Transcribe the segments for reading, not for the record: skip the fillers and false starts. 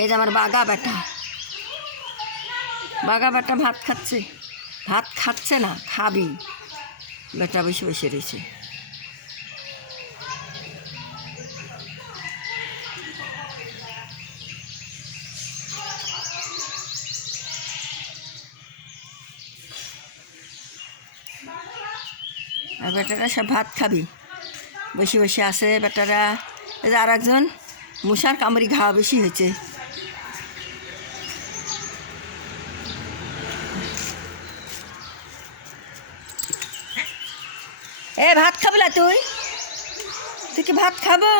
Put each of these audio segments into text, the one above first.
এই যে আমার বাঘা বেটা ভাত খাচ্ছে, ভাত খাচ্ছে না, খাবি। বেটা বসে বসে রয়েছে। আর বেটারা সব ভাত খাবি, বসে বসে আছে বেটারা। এই যে আর একজন মশার কামড়ি ঘা বেশি হয়েছে। এ ভাত খাবি না তুই? তুই কি ভাত খাবো?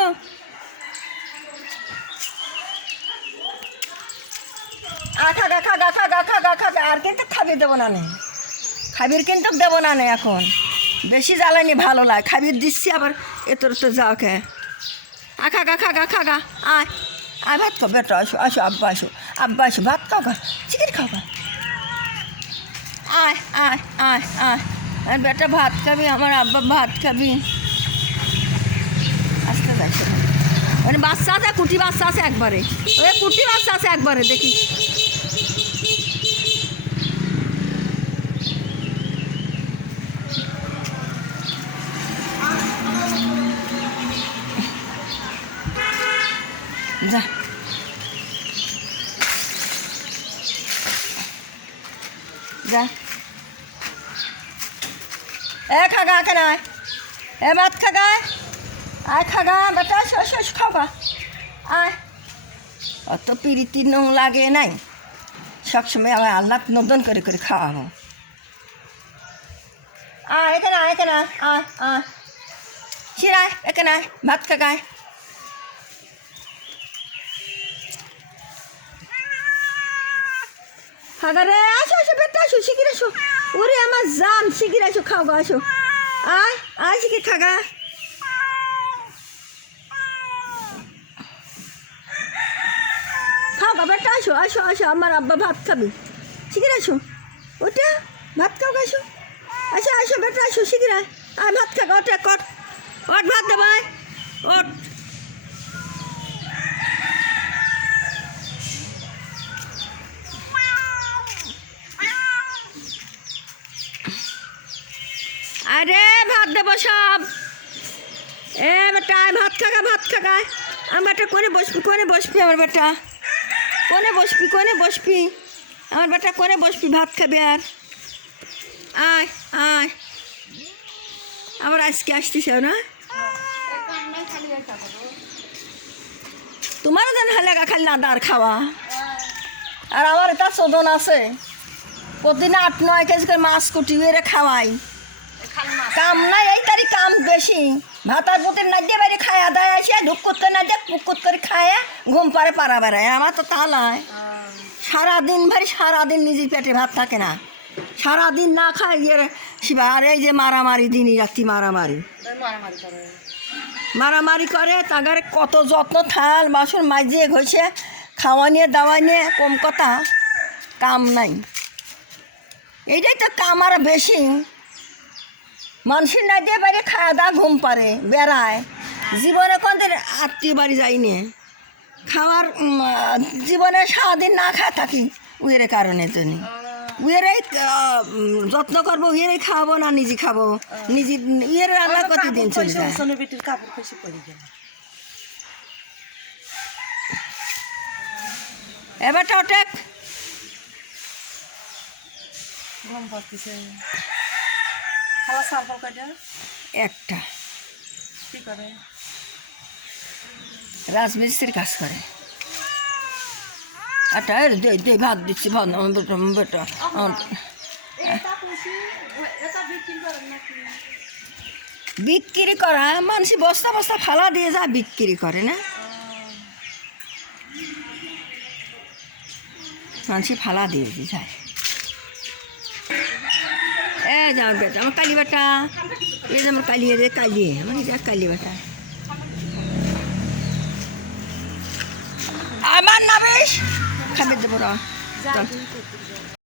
খাগা খাগা খাগা খাগা খাগা। আর কিন্তু খাবি দেবো না নে, খাবির কিন্তু দেবো না নে। এখন বেশি জ্বালানি ভালো লাগে, খাবির দিচ্ছি আবার এতর তো যাও কে। খাগা খাগা খাগা। আয় আয় ভাত খাও বেটা, আসো আসো আব্বা, আসো আব্বা, আসো ভাত খাও গা, চিকেন খাও গা। আয় আয় আয় আয় আর বেটা ভাত খাবি, আমার আব্বা ভাত খাবি। আসতে যাচ্ছে মানে বাচ্চা আছে, কুটি বাচ্চা আছে একবারে, ওই কুটি বাচ্চা আছে একবারে। দেখি যা যা। এ খাগা কেন আয়, এ ভাত খাগা, আয় খাগা বেটা, শেষ খাওয়া আয়। অত পিরিতি নুন লাগে নাই, সবসময় আমার আল্লাহ নদন করে করে খাওয়াবো। আয় এখানে আয়, এখানে আয় আয় শিরায়, এখানে আয় ভাত খাগায়। খাগা রে, আসো আসো বেটা, আসো শিখির আসো। ওরে আমার জান, শিখির আসো, খাও গা, আসো আয় আয় শিখির খাগা। খাও গা বেটা, আসো আসো আসো, আমার আব্বা ভাত খাবি, শিখির আসো। ওটা ভাত খাও গা, আসো আসো আসো বেটা, আসো শিখির আয় আয় ভাত খাগা। ওটা কট ওট ভাত দে ভাই, ওট। আরে ভাত দেবো সব। এ বেটা আয় ভাত খাগা, ভাত খাগায়। আমার বেটা কোনে বসবি, কোনে বসবি আমার বেটা, কোনে বসবি, কোনে বসবি আমার বেটা, কোনে বসবি ভাত খাবি। আর আয় আয়, আবার আজকে আসতেছে না তোমারও যেন হালেগা খালি না দাঁড় খাওয়া। আর আমার এটা চোদন আছে, প্রতিদিন 8-9 কেজি করে মাছ কুটি বেড়ে খাওয়াই। কাম নাই, এই তারি কাম বেশি। ভাতার পুতির না দিয়ে বাইরে খায়া দায় আসে, ঢুক করতে না দিয়ে পুকুর করে খায়া ঘুম পারে পাড়া বেড়ায়। আমার তো তা নয়, সারাদিন ভাই সারাদিন নিজের পেটে ভাত থাকে না, সারাদিন না খায় গিয়ে শিবা। আর এই যে মারামারি, দিনই রাত্রি মারামারি করে। তাগারে কত যত্ন, থাল বাসন মাজিয়ে ঘষে খাওয়া নিয়ে দাওয়া নিয়ে, কম কথা কাম নাই। এইটাই তো কাম আর বেশি। মানুষের না দিয়ে বাইরে খাওয়া দাওয়া ঘুম পারে বেড়ায়। জীবনে কোনদিন আত্মীয় বাড়ি যাইনি, খাওয়ার জীবনে সারাদিন না খায় থাকি উয়ের কারণের জন্য। উয়েরাই যত্ন করবো, উয়েরাই খাওয়াবো না নিজে খাবো, নিজে উয়ের রান্না প্রতিদিন চলে যায়। এবারটা ওটা একটা রাজমিস্ত্রির কাজ করে। আচ্ছা ভাত দিচ্ছি, বেটা বিক্রি করা মানুষ বস্তা বস্তা ফালা দিয়ে যা বিক্রি করে না, মানুষ ফালা দিয়ে যায়। এই যে আমার বেটা, আমার কালী বেটা, এই যে আমার কালিয়ে রে, কালিয়ে আমার যা কালী বেটা। আমার নামিস খাবে দেবো।